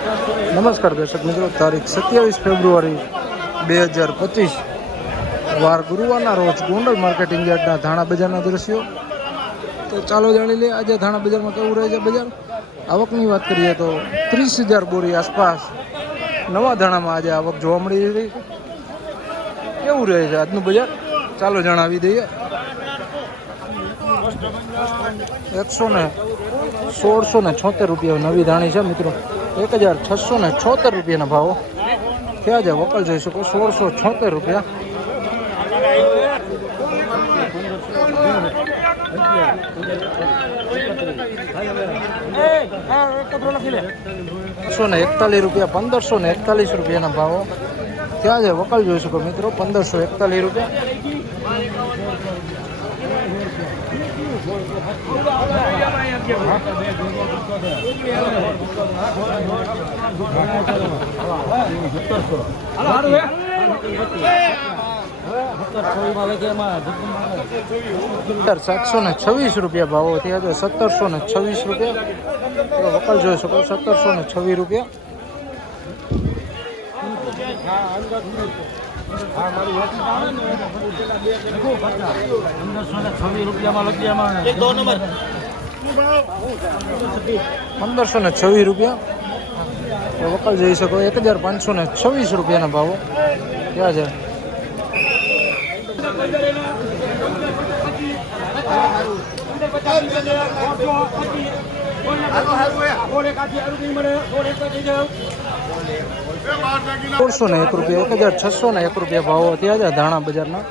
નમસ્કાર દર્શક મિત્રો, તારીખ 27 ફેબ્રુઆરી 2025 વાર ગુરુવારના રોજ ગોંડલ માર્કેટિંગ યાર્ડના ધાણા બજારના દ્રશ્યો. તો ચાલો જાણી લઈએ આજે ધાણા બજારમાં કેવું રહે છે બજાર. આવકની વાત કરીએ તો 30,000 બોરી આસપાસ નવા ધાણામાં આજે આવક જોવા મળી રહી છે. કેવું રહે છે આજનું બજાર ચાલો જણાવી દઈએ. 11676 રૂપિયા નવી ધાણી છે મિત્રો. 1676 રૂપિયાના ભાવો થયા છે. વકલ જોઈ શકો 1676 રૂપિયા. ₹141 1541 રૂપિયાના ભાવો થયા છે. વકલ જોઈ શકો મિત્રો 1541 રૂપિયા. ₹726 ભાવો થયા છે. 1726 રૂપિયા. વકલ જોઈ શકો 1726 રૂપિયા. ₹1526 વકલ જઈ શકો 1526 રૂપિયાના ભાવો ક્યાં છે. ₹1601 ₹1601 ભાવો થયા છે ધાણા બજારના.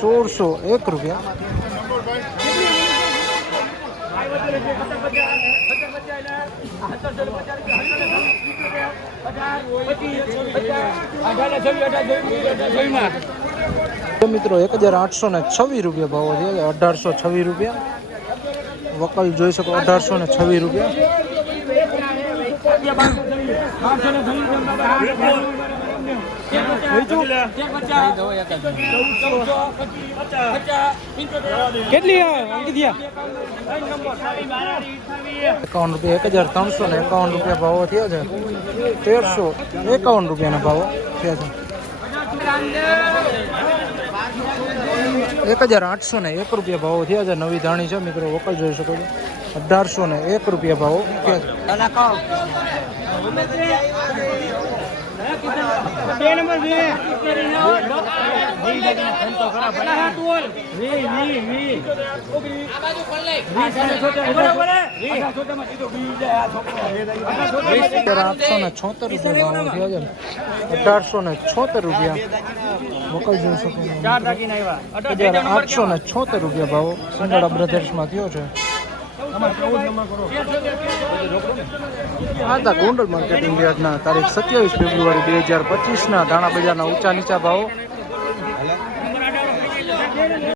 1601 રૂપિયા. મિત્રો 1826 રૂપિયા ભાવો થયા છે. 1826 રૂપિયા. વકલ જોઈ શકો 1826 રૂપિયા. કેટલી ₹51 રૂપિયા ભાવો થયા છે. 1351 રૂપિયાના ભાવો થયા છે. 1801 રૂપિયા ભાવો થયા છે. નવી ધાણી છે મિત્રો. વકલ જોઈ શકો છો 1801 રૂપિયા ભાવો થયા ₹1876 વકલ જોઈ શકો 1876 રૂપિયા ભાવો સંગાડા બ્રધર્સમાં થયો છે. આ હતા ગોંડલ માર્કેટિંગ યાર્ડના તારીખ 27 ફેબ્રુઆરી 2025ના ધાણા બજારના ઊંચા નીચા ભાવો.